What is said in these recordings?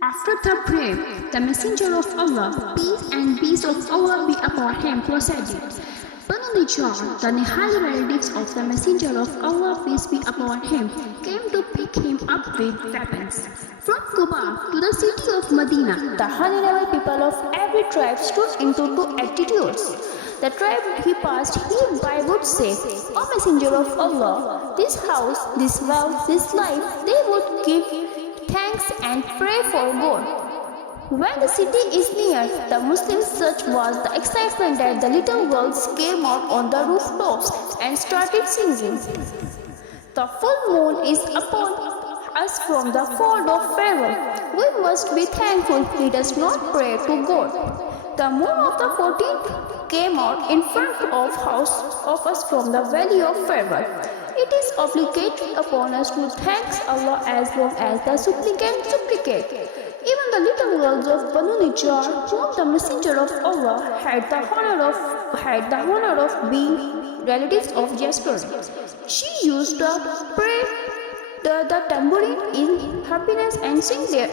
After the prayer, the Messenger of Allah, peace of Allah be upon him, proceeded. Banu Najjar, the Nihali relatives of the Messenger of Allah, peace be upon him, came to pick him up with weapons. From Quba to the city of Madinah, the honorable people of every tribe stood into two attitudes. The tribe he passed, he by would say, O Messenger of Allah, this house, this wealth, this life, they would give thanks and pray for God. When the city is near, the Muslims, such was the excitement that the little girls came out on the rooftops and started singing. The full moon is upon us from the fold of farewell. We must be thankful. Let us not pray to God. The moon of the 14th came out in front of us from the valley of farewell. It is obligatory upon us to thank Allah as long as the supplicant supplicate. Even the little girls of Banu Najjar, whom the Messenger of Allah had the honor of being relatives of yesterday. She used to pray the tambourine in happiness and sing their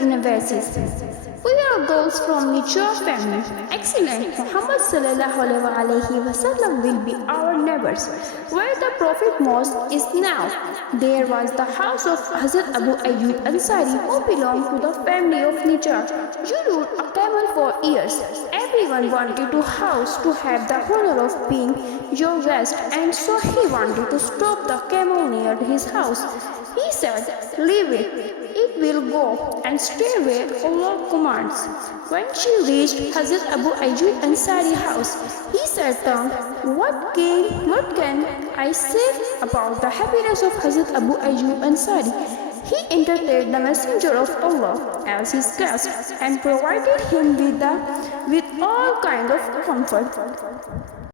innovations. We are girls from Najjar family. Excellent. Muhammad S.A.W. will be our neighbors. Where the Prophet Mosque is now, there was the house of Hazrat Abu Ansari, who belonged to the family of Najjar. You rode a camel for years. Everyone wanted to have the honor of being your guest, and so he wanted to stop the camel near his house. He said, leave it. It will go and stay where Allah commands. When she reached Hazrat Abu Ansari house, he said to her, what can I say about the happiness of Hazrat Abu Ansari? He entertained the Messenger of Allah as his guest and provided him with all kinds of comfort.